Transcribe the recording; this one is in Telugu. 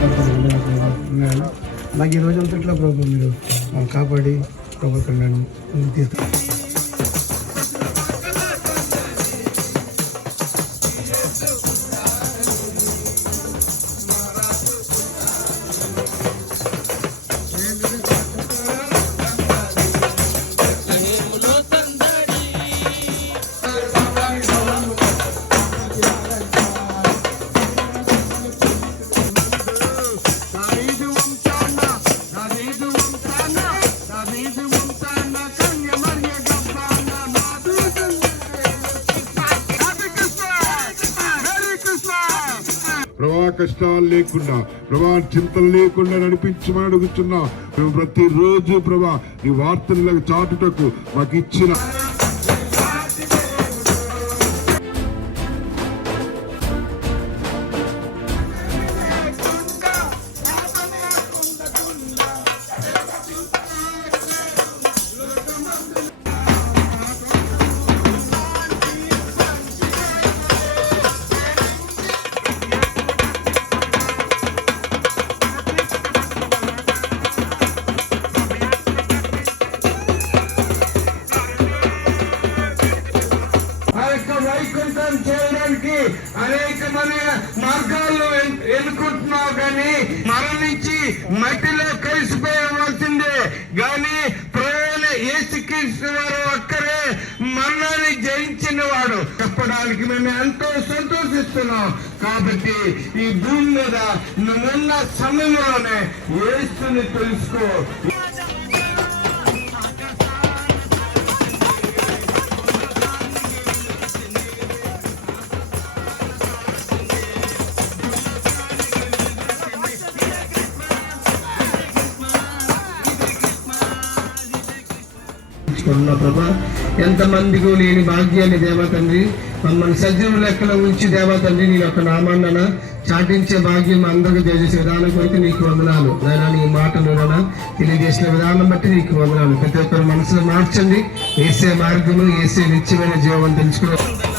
కాపాడుతున్నాను. నాకు ఈ రోజంతా ఇట్లా ప్రభు మీరు కాపాడి ప్రభుత్వం నన్ను తీసుకు ప్రభా కష్టాలు లేకుండా ప్రభా చింతలు లేకుండా నడిపించమని అడుగుతున్నా. మేము ప్రతిరోజు ప్రభా ఈ వార్తలు చాటుటకు మాకు ఇచ్చిన వైకుంఠం చేయడానికి అనేకమైన మార్గాల్లో ఎన్నుకుంటున్నావు, కానీ మరణించి మట్టిలో కలిసిపోవలసిందే. కానీ ప్రభువైన యేసుక్రీస్తు వారు ఒక్కరే మరణాన్ని జయించిన వాడు చెప్పడానికి మేము ఎంతో సంతోషిస్తున్నాం. కాబట్టి ఈ భూమి మీద నువ్వున్న సమయంలోనే యేసుని తెలుసుకో. ప్రభా, ఎంతమందికి లేని భాగ్యాన్ని దేవా తండ్రి మమ్మల్ని సజీవ లెక్కలో ఉంచి దేవా తండ్రి నీ యొక్క నామాన్న చాటించే భాగ్యం అందరికీ దయచేసే విధానం కొరకు నీకు వందనాలు. నాయనా నీ మాటలు తెలియజేసిన విధానం బట్టి నీకు వందనాలు. ప్రతి ఒక్కరు మనసులో మార్చండి. ఏసే మార్గము, ఏసే నిత్యమైన జీవం తెలుసుకున్నాం.